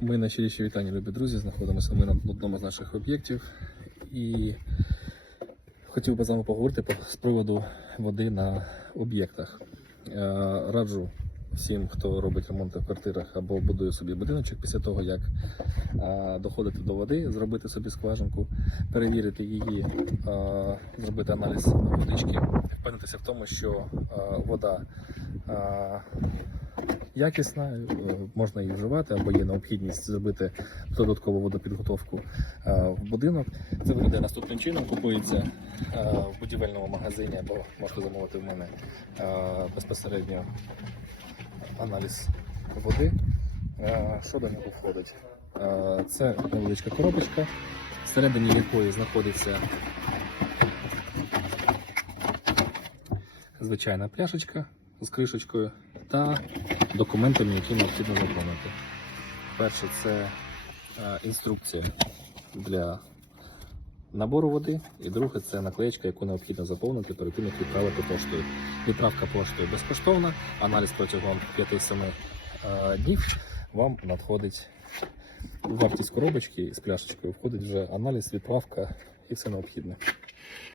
Ми найщиріші вітання, любі друзі. Знаходимося ми на одному з наших об'єктів. І хотів би з вами поговорити з приводу води на об'єктах. Е, Раджу всім, хто робить ремонти в квартирах або будує собі будиночок після того, як е, доходити до води, зробити собі скважинку, перевірити її, е, зробити аналіз водички, впевнитися в тому, що вода. Якісна, е, можна її вживати, або є необхідність зробити додаткову водопідготовку е, в будинок. Це виглядає наступним чином. Купується е, в будівельному магазині, або можете замовити в мене безпосередньо аналіз води. Що до нього входить? Це невеличка коробочка, всередині якої знаходиться звичайна пляшечка з кришечкою та документами, які необхідно заповнити. Перше це е, інструкція для набору води, і друге це наклеєчка, яку необхідно заповнити перед тим, як відправити поштою. Відправка поштою безкоштовна, аналіз протягом 5-7 е, днів вам надходить вартість коробочки з пляшечкою, входить вже аналіз, відправка і все необхідне.